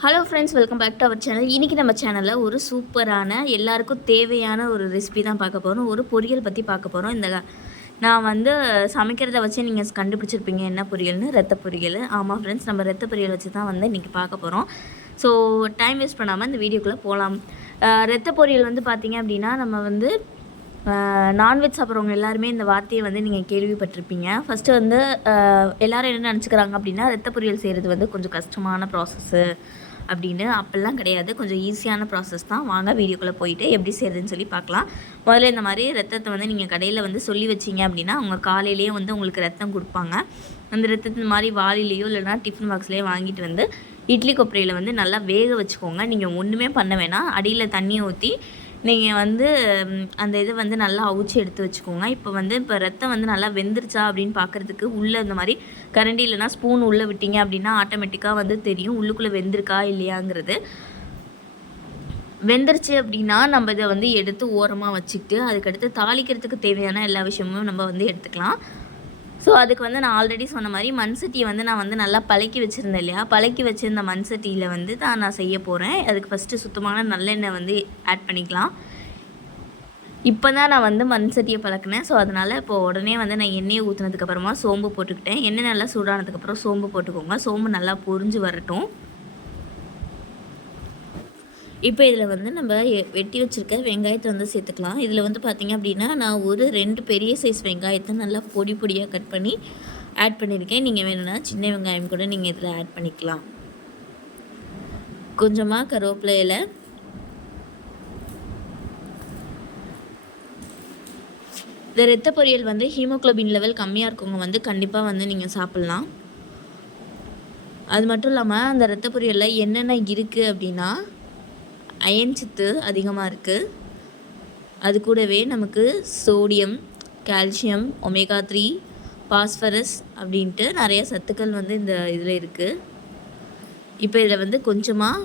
Hello friends, welcome back to our channel. இன்றைக்கி நம்ம சேனலில் ஒரு சூப்பரான எல்லாருக்கும் தேவையான ஒரு ரெசிபி தான் பார்க்க போகிறோம். ஒரு பொரியல் பற்றி பார்க்க போகிறோம். நான் வந்து சமைக்கிறத வச்சு நீங்கள் கண்டுபிடிச்சிருப்பீங்க என்ன பொரியல்னு. ரத்த பொரியல். ஆமாம் ஃப்ரெண்ட்ஸ், நம்ம ரத்த பொரியல் வச்சு தான் வந்து இன்றைக்கி பார்க்க போகிறோம். ஸோ டைம் வேஸ்ட் பண்ணாமல் இந்த வீடியோக்குள்ளே போகலாம். ரத்த பொரியல் வந்து பார்த்திங்க அப்படின்னா, நம்ம வந்து நான்வெஜ் சாப்பிட்றவங்க எல்லாருமே இந்த வார்த்தையை வந்து நீங்கள் கேள்விப்பட்டிருப்பீங்க. ஃபஸ்ட்டு வந்து எல்லோரும் என்ன நினச்சிக்கிறாங்க அப்படின்னா, ரத்த பொரியல் செய்கிறது வந்து கொஞ்சம் கஷ்டமான ப்ராசஸ்ஸு அப்படின்னு. அப்போல்லாம் கிடையாது. கொஞ்சம் ஈஸியான ப்ராசஸ் தான். வாங்க வீடியோக்குள்ளே போயிட்டு எப்படி செய்கிறதுன்னு சொல்லி பார்க்கலாம். முதல்ல இந்த மாதிரி ரத்தத்தை வந்து நீங்கள் கடையில் வந்து சொல்லி வச்சிங்க அப்படின்னா, அவங்க காலையிலேயே வந்து உங்களுக்கு ரத்தம் கொடுப்பாங்க. அந்த ரத்தத்தை இந்த மாதிரி வாளிலேயோ இல்லைனா டிஃபன் பாக்ஸ்லேயோ வாங்கிட்டு வந்து இட்லி கொப்பரையில் வந்து நல்லா வேக வச்சுக்கோங்க. நீங்கள் ஒன்றுமே பண்ண வேணாம். அடியில் தண்ணியை ஊற்றி நீங்கள் வந்து அந்த இதை வந்து நல்லா அவிச்சு எடுத்து வச்சுக்கோங்க. இப்போ ரத்தம் வந்து நல்லா வெந்துருச்சா அப்படின்னு பார்க்குறதுக்கு உள்ளே இந்த மாதிரி கரண்டி இல்லைனா ஸ்பூன் உள்ளே விட்டீங்க அப்படின்னா ஆட்டோமேட்டிக்காக வந்து தெரியும் உள்ளுக்குள்ளே வெந்திருக்கா இல்லையாங்கிறது. வெந்துருச்சு அப்படின்னா நம்ம இதை வந்து எடுத்து ஓரமாக வச்சுக்கிட்டு அதுக்கடுத்து தாளிக்கிறதுக்கு தேவையான எல்லா விஷயமும் நம்ம வந்து எடுத்துக்கலாம். ஸோ அதுக்கு வந்து நான் ஆல்ரெடி சொன்ன மாதிரி மண் சட்டியை வந்து நான் வந்து நல்லா பழக்கி வச்சுருந்தேன் இல்லையா. பழக்கி வச்சுருந்த மண் சட்டியில் வந்து தான் நான் செய்ய போகிறேன். அதுக்கு ஃபஸ்ட்டு சுத்தமான நல்லெண்ணெய் வந்து ஆட் பண்ணிக்கலாம். இப்போ தான் நான் வந்து மண் சட்டியை பழக்கினேன். ஸோ அதனால் இப்போ உடனே வந்து நான் எண்ணெயை ஊற்றுனதுக்கப்புறமா சோம்பு போட்டுக்கிட்டேன். எண்ணெய் நல்லா சூடானதுக்கப்புறம் சோம்பு போட்டுக்கோங்க. சோம்பு நல்லா பொரிஞ்சு வரட்டும். இப்போ இதில் வந்து நம்ம வெட்டி வச்சுருக்க வெங்காயத்தை வந்து சேர்த்துக்கலாம். இதில் வந்து பார்த்திங்க அப்படின்னா நான் ஒரு 2 பெரிய சைஸ் வெங்காயத்தை நல்லா பொடி பொடியாக கட் பண்ணி ஆட் பண்ணியிருக்கேன். நீங்கள் வேணும்னா சின்ன வெங்காயம் கூட நீங்கள் இதில் ஆட் பண்ணிக்கலாம். கொஞ்சமாக கருவேப்பிலை இலை, இந்த ரத்த பொரியல் வந்து ஹீமோக்ளோபின் லெவல் கம்மியாக இருக்கவங்க வந்து கண்டிப்பாக வந்து நீங்கள் சாப்பிட்லாம். அது மட்டும் இல்லாமல் அந்த ரத்த பொரியலில் என்னென்ன இருக்குது அப்படின்னா அயன் சத்து அதிகமாக இருக்குது. அது கூடவே நமக்கு சோடியம், கால்சியம், ஒமேகா 3, பாஸ்பரஸ் அப்படின்ட்டு நிறைய சத்துக்கள் வந்து இந்த இதில் இருக்குது. இப்போ இதில் வந்து கொஞ்சமாக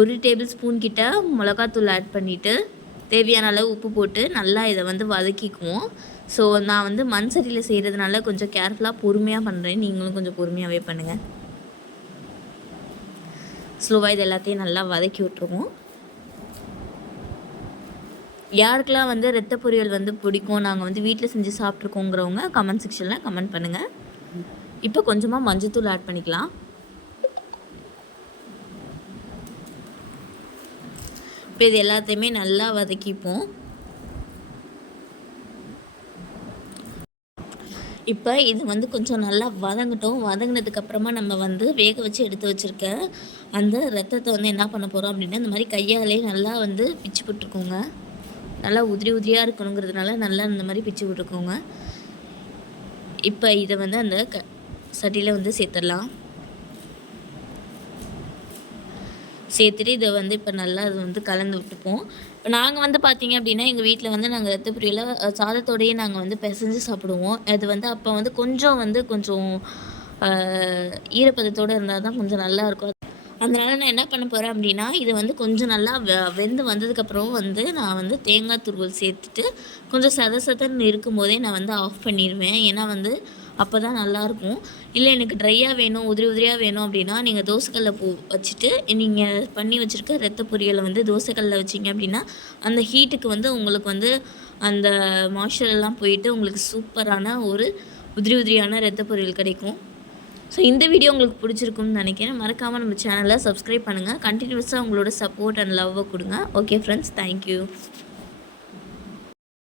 1 டேபிள் ஸ்பூன் கிட்ட மிளகாத்தூள் ஆட் பண்ணிவிட்டு தேவையான அளவு உப்பு போட்டு நல்லா இதை வந்து வதக்கிக்குவோம். ஸோ நான் வந்து மண் சட்டியில் செய்கிறதுனால கொஞ்சம் கேர்ஃபுல்லாக பொறுமையாக பண்ணுறேன். நீங்களும் கொஞ்சம் பொறுமையாகவே பண்ணுங்கள். ஸ்லோவாக இது எல்லாத்தையும் நல்லா வதக்கி விட்டுருவோம். யாருக்கெல்லாம் வந்து ரத்த பொரியல் வந்து பிடிக்கும், நாங்கள் வந்து வீட்டில் செஞ்சு சாப்பிட்ருக்கோங்கிறவங்க கமெண்ட் செக்ஷனில் கமெண்ட் பண்ணுங்கள். இப்போ கொஞ்சமாக மஞ்சத்தூள் ஆட் பண்ணிக்கலாம். இப்போ இது எல்லாத்தையுமே நல்லா வதக்கிப்போம். இப்போ இது வந்து கொஞ்சம் நல்லா வதங்கட்டும். வதங்கினதுக்கப்புறமா நம்ம வந்து வேக வச்சு எடுத்து வச்சுருக்க அந்த ரத்தத்தை வந்து என்ன பண்ண போகிறோம் அப்படின்னா, இந்த மாதிரி கையாலே நல்லா வந்து பிச்சு போட்டுருக்கோங்க. நல்லா உதிரியாக இருக்கணுங்கிறதுனால நல்லா இந்த மாதிரி பிச்சு விட்டுக்கோங்க. இப்போ இதை வந்து அந்த சட்டியில் வந்து சேர்த்துடலாம். சேர்த்துட்டு இதை வந்து இப்போ நல்லா அது வந்து கலந்து விட்டுப்போம். இப்போ நாங்கள் வந்து பார்த்திங்க அப்படின்னா எங்கள் வீட்டில் வந்து நாங்கள் ரத்த பொரியலை சாதத்தோடையே நாங்கள் வந்து பிசைஞ்சு சாப்பிடுவோம். அது வந்து அப்போ வந்து கொஞ்சம் ஈரப்பதத்தோடு இருந்தால் தான் கொஞ்சம் நல்லாயிருக்கும். அதனால் நான் என்ன பண்ண போகிறேன் அப்படின்னா, இது வந்து கொஞ்சம் நல்லா வெந்து வந்ததுக்கப்புறம் வந்து நான் வந்து தேங்காய் துருவல் சேர்த்துட்டு கொஞ்சம் சதன்னு இருக்கும்போதே நான் வந்து ஆஃப் பண்ணிடுவேன். ஏன்னா வந்து அப்போ தான் நல்லாயிருக்கும். இல்லை எனக்கு ட்ரையாக வேணும், உதிரியாக வேணும் அப்படின்னா நீங்கள் தோசைக்கல்ல வச்சுட்டு நீங்கள் பண்ணி வச்சுருக்க ரத்த பொரியலை வந்து தோசைக்கல்லில் வச்சிங்க அப்படின்னா அந்த ஹீட்டுக்கு வந்து உங்களுக்கு வந்து அந்த மாய்ஸ்சரெல்லாம் போயிட்டு உங்களுக்கு சூப்பரான ஒரு உதிரியான ரத்த பொரியல் கிடைக்கும். ஸோ இந்த வீடியோ உங்களுக்கு பிடிச்சிருக்கும்னு நினைக்கிறேன். மறக்காமல் நம்ம சேனலை சப்ஸ்கிரைப் பண்ணுங்கள். கண்டினியூஸாக உங்களோட சப்போர்ட் அண்ட் லவ்வை கொடுங்க. Okay friends, thank you.